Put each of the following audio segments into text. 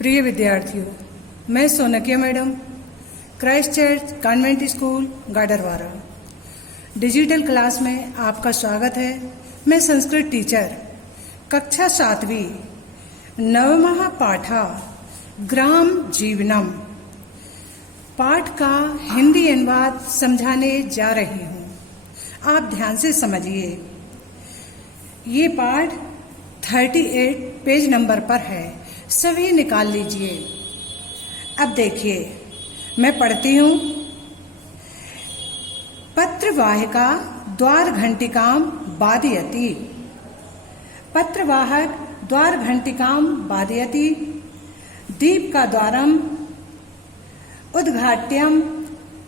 प्रिय विद्यार्थियों, मैं Sonkiya madam, Christ church convent school Gadarwara digital class में आपका स्वागत है। मैं संस्कृत टीचर, कक्षा 7वीं, नवमः पाठा ग्राम जीवनम पाठ का हिंदी अनुवाद समझाने जा रही हूँ। आप ध्यान से समझिए। ये पाठ 38 पेज नंबर पर है, सभी निकाल लीजिए। अब देखिए, मैं पढ़ती हूँ। पत्रवाहिका द्वार घंटिकाम वादयति। पत्रवाहक द्वार घंटिकाम वादयति। दीप का द्वारम उद्घाट्यम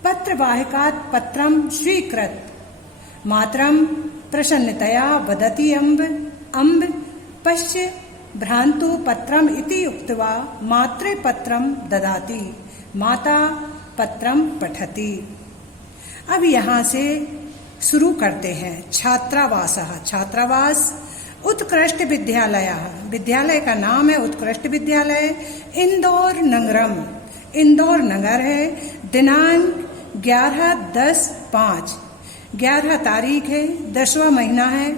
पत्रवाहिकात् पत्रम स्वीकृत। मातरम प्रसन्नतया वदति अम्ब पश्य भ्रांतो पत्रम इति उक्त्वा मात्रे पत्रम ददाति। माता पत्रम पठति। अब यहाँ से शुरू करते हैं। छात्रावास उत्कृष्ट विद्यालय। विद्यालय का नाम है उत्कृष्ट विद्यालय। इंदौर नगरम, इंदौर नगर है। दिनांक 11/10/5, 11 तारीख है, 10वां महीना है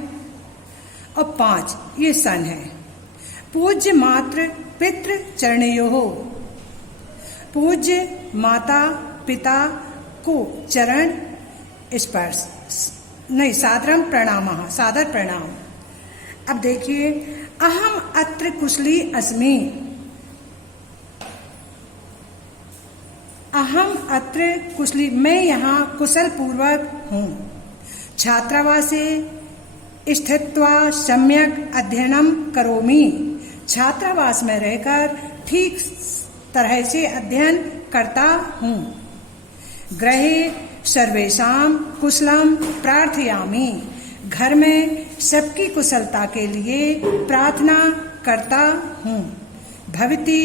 और 5 ये सन है। पूज्य मातृ पितृ चरणयोः। पूज्य माता पिता को चरण स्पर्श नहीं, सादरम प्रणामः, सादर प्रणाम। अब देखिए, अहम अत्र कुशली अस्मि। अहम अत्र कुशली, मैं यहाँ कुशल पूर्वक हूँ। छात्रावासे स्थित्वा सम्यक अध्ययनम करोमि। छात्रावास में रहकर ठीक तरह से अध्ययन करता हूँ। गृहे सर्वेषां कुशलम प्रार्थयामि। घर में सबकी कुशलता के लिए प्रार्थना करता हूँ। भवती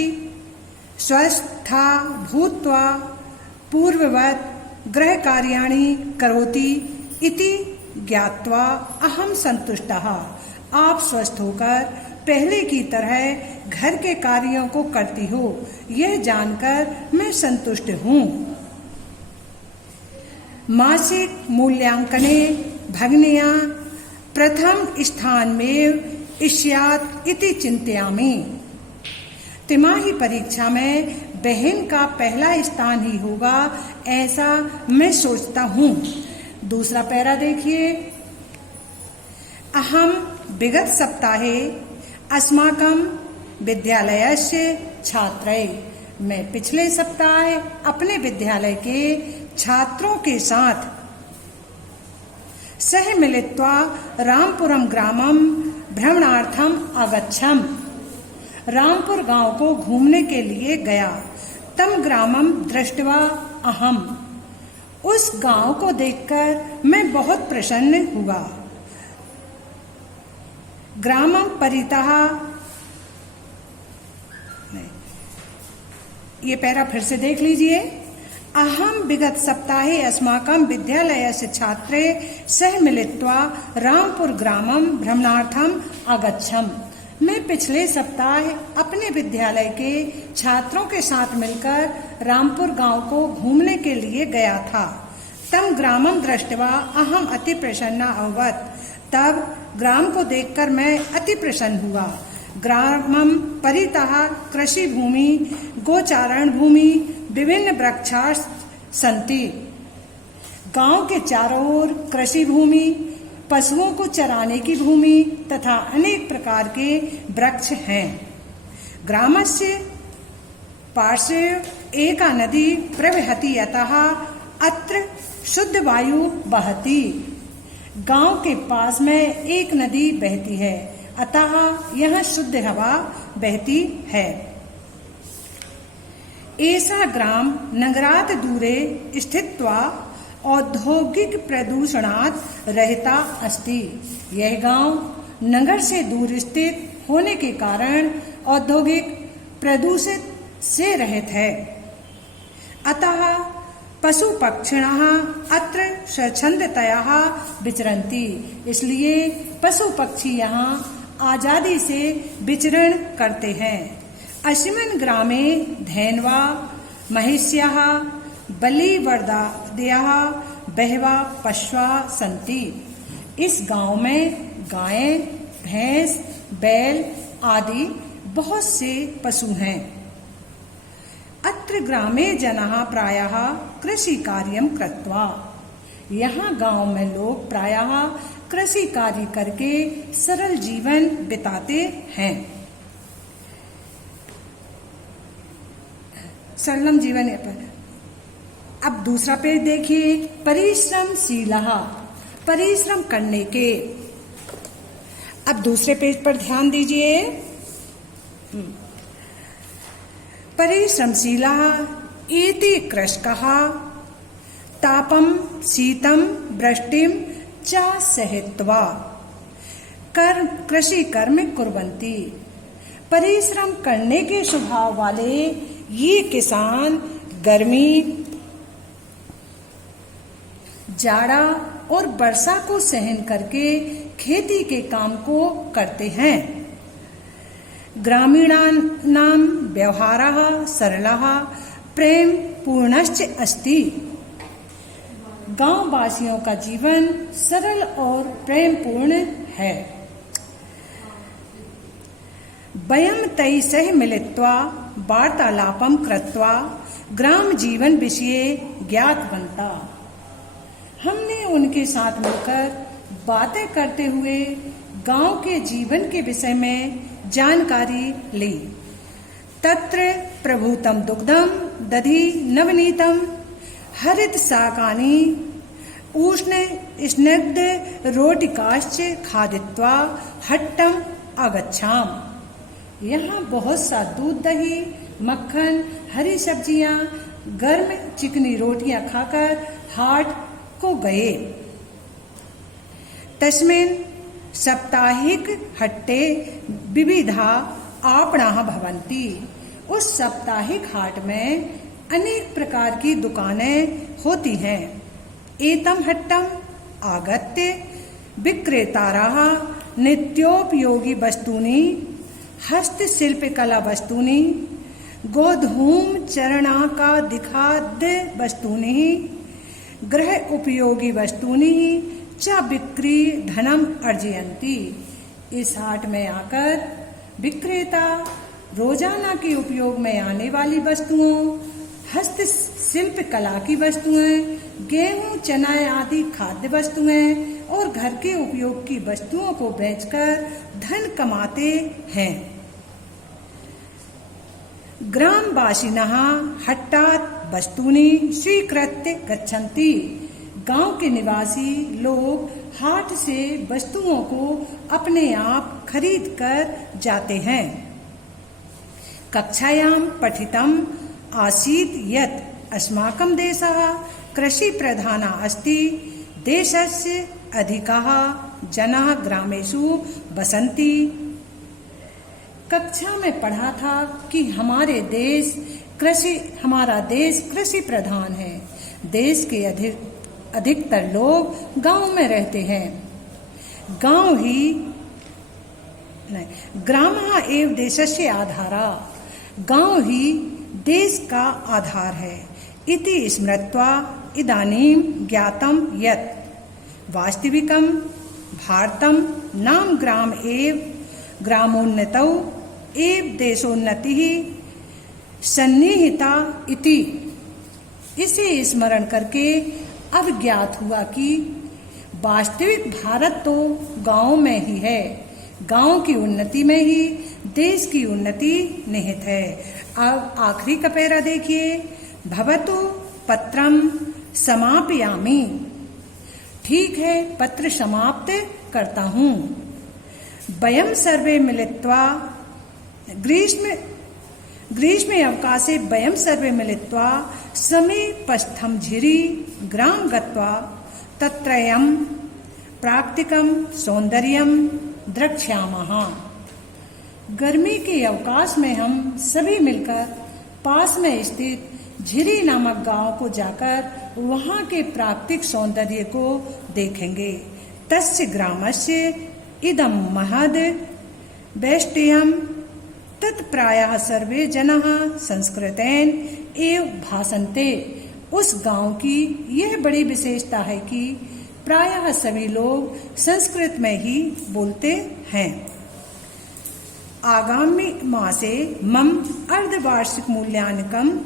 स्वस्था भूत्वा पूर्ववत् गृह कार्याणि करोति इति ज्ञात्वा अहम संतुष्टः। आप स्वस्थ होकर पहले की तरह घर के कार्यों को करती हो, यह जानकर मैं संतुष्ट हूँ। मासिक मूल्यांकने भगिन्या प्रथम स्थान में स्यात् इति चिंतयामि। तिमाही परीक्षा में बहन का पहला स्थान ही होगा, ऐसा मैं सोचता हूँ। दूसरा पैरा देखिए। अहम विगत सप्ताहे अस्माकं विद्यालयस्य छात्रैः। मैं पिछले सप्ताह अपने विद्यालय के छात्रों के साथ सह मिलित्वा रामपुरम ग्रामम भ्रमणार्थम आगच्छम। रामपुर गांव को घूमने के लिए गया। तम ग्रामम दृष्ट्वा अहम, उस गांव को देखकर मैं बहुत प्रसन्न हुआ। ग्रामम परितः, ये पैरा फिर से देख लीजिए। अहम विगत सप्ताहे अस्माकं विद्यालयस्य छात्रे सह मिलित्वा रामपुर ग्रामम भ्रमणार्थम आगच्छम। मैं पिछले सप्ताह अपने विद्यालय के छात्रों के साथ मिलकर रामपुर गांव को घूमने के लिए गया था। तम ग्रामम दृष्ट्वा अहम अति प्रसन्ना अभवत्। तब ग्राम को देखकर मैं अति प्रसन्न हुआ। ग्रामम परितः कृषि भूमि, गोचारण भूमि, विभिन्न वृक्षा सन्ति। गांव के चारों ओर कृषि भूमि, पशुओं को चराने की भूमि तथा अनेक प्रकार के वृक्ष हैं। ग्रामस्य पार्श्वे एका नदी प्रवहति, अतः अत्र शुद्ध वायु बहति। गांव के पास में एक नदी बहती है, अतः यह शुद्ध हवा बहती है। ऐसा ग्राम नगरात् दूरे स्थित्वा औद्योगिक प्रदूषणात् रहिता अस्ति। यह गांव नगर से दूर स्थित होने के कारण औद्योगिक प्रदूषित से रहित है। अतः पशु पक्षिणः अत्र स्वच्छंदतया विचरन्ति। इसलिए पशु पक्षी यहाँ आजादी से विचरण करते हैं। अस्मिन् ग्रामे धैन्वा महिष्याः बलिवर्दादयः बहवः पशवः सन्ति। इस गांव में गायें, भैंस, बैल आदि बहुत से पशु हैं। अत्र ग्रामे जनाः प्रायः कृषि कार्यं कृत्वा, यहाँ गांव में लोग प्रायः कृषि कार्य करके सरल जीवन बिताते हैं। सरलम जीवन यापन। अब दूसरा पेज देखिए, परिश्रमशीलः, परिश्रम करने के। अब दूसरे पेज पर ध्यान दीजिए। परिश्रमशीलः इति कृषकः तापम शीतम वृष्टिम च सहित्वा कृषि कर्म कुर्वन्ति। परिश्रम करने के स्वभाव वाले ये किसान गर्मी, जाड़ा और वर्षा को सहन करके खेती के काम को करते हैं। ग्रामीणानां व्यवहारः सरलः प्रेम पूर्णश्च अस्ति। गांव वासियों का जीवन सरल और प्रेम पूर्ण है। वयं तैः सह मिलित्वा वार्तालापं कृत्वा ग्राम जीवन विषये ज्ञातवन्तः। हमने उनके साथ मिलकर बातें करते हुए गांव के जीवन के विषय में जानकारी ली। तत्र प्रभूतं दुग्धं दधि नवनीतं हरित शाकानि उष्ण स्निग्ध रोटिकाश्च खादित्वा हट्टम आगच्छाम। यहाँ बहुत सा दूध, दही, मक्खन, हरी सब्जियां, गर्म चिकनी रोटियां खाकर हाट को गए। तस्मिन् साप्ताहिक हट्टे विविधा आपणाः भवन्ति। उस साप्ताहिक हाट में अनेक प्रकार की दुकानें होती हैं। एतम हट्टम आगत्य विक्रेताराः नित्योपयोगी वस्तूनि, हस्तशिल्प कला वस्तूनि, गोधूम चरणाकादिखाद्य वस्तूनि, गृह उपयोगी वस्तूनि च बिक्री धनम अर्जयन्ति। इस हाट में आकर विक्रेता रोजाना के उपयोग में आने वाली वस्तुओं, हस्तशिल्प कला की वस्तुएं, गेहूं, चना आदि खाद्य वस्तुएं और घर के उपयोग की वस्तुओं को बेचकर धन कमाते हैं। ग्रामवासिनः हट्टात् वस्तूनि स्वीकृत्य गच्छन्ति। गांव के निवासी लोग हाट से वस्तुओं को अपने आप खरीद कर जाते हैं। कक्षायां पठितम् आसीत् यत् अस्माकं देशः कृषि प्रधानः अस्ति। देशस्य अधिकाः जनाः ग्रामेषु वसन्ति। कक्षा में पढ़ा था कि हमारा देश कृषि प्रधान है। देश के अधिकतर लोग गांव में रहते हैं। ग्रामः एव देशस्य आधारः। गांव ही देश का आधार है। इति स्मृत्वा इदानीं ज्ञातं यत् वास्तविकं भारतं नाम ग्राम एव ग्रामोन्नतौ एव देशोन्नतिः सन्निहिता इति। इसे स्मरण करके अब ज्ञात हुआ कि वास्तविक भारत तो गांव में ही है। गांव की उन्नति में ही देश की उन्नति निहित है। अब आखिरी का पैरा देखिए। भवतु पत्रम समापयामि। ठीक है, पत्र समाप्त करता हूँ। वयं सर्वे मिलित्वा ग्रीष्म अवकाशे वयं सर्वे मिलित्वा समीपस्थं झिरी ग्राम गत्वा तत्रयं प्राकृतिकं सौंदर्यं द्रक्ष्यामः। गर्मी के अवकाश में हम सभी मिलकर पास में स्थित झिरी नामक गांव को जाकर वहां के प्राकृतिक सौंदर्य को देखेंगे। तस्य ग्रामस्य इदं महद वैष्टियम तत्प्रायः सर्वे जनाः संस्कृतेन एव भाषन्ते। उस गांव की यह बड़ी विशेषता है कि प्रायः सभी लोग संस्कृत में ही बोलते हैं। आगामी मासे मम अर्धवार्षिक मूल्यांकनम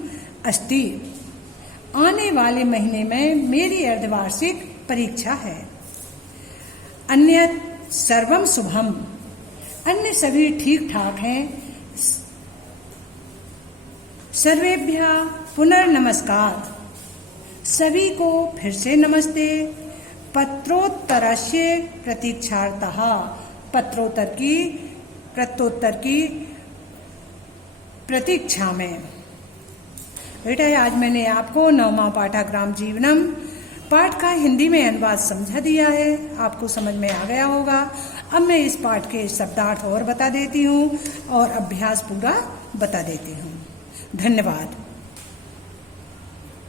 अस्ति। आने वाले महीने में मेरी अर्धवार्षिक परीक्षा है। अन्यत् सर्वम शुभम, अन्य सभी ठीक ठाक हैं। सर्वेभ्यः पुनर्नमस्कार, सभी को फिर से नमस्ते। पत्रोत्तरस्य प्रतीक्षार्थः, प्रत्योत्तर की प्रतीक्षा में। बेटा आज मैंने आपको 9वां पाठाग्राम जीवनम पाठ का हिंदी में अनुवाद समझा दिया है, आपको समझ में आ गया होगा। अब मैं इस पाठ के शब्दार्थ और बता देती हूँ और अभ्यास पूरा बता देती हूँ। धन्यवाद।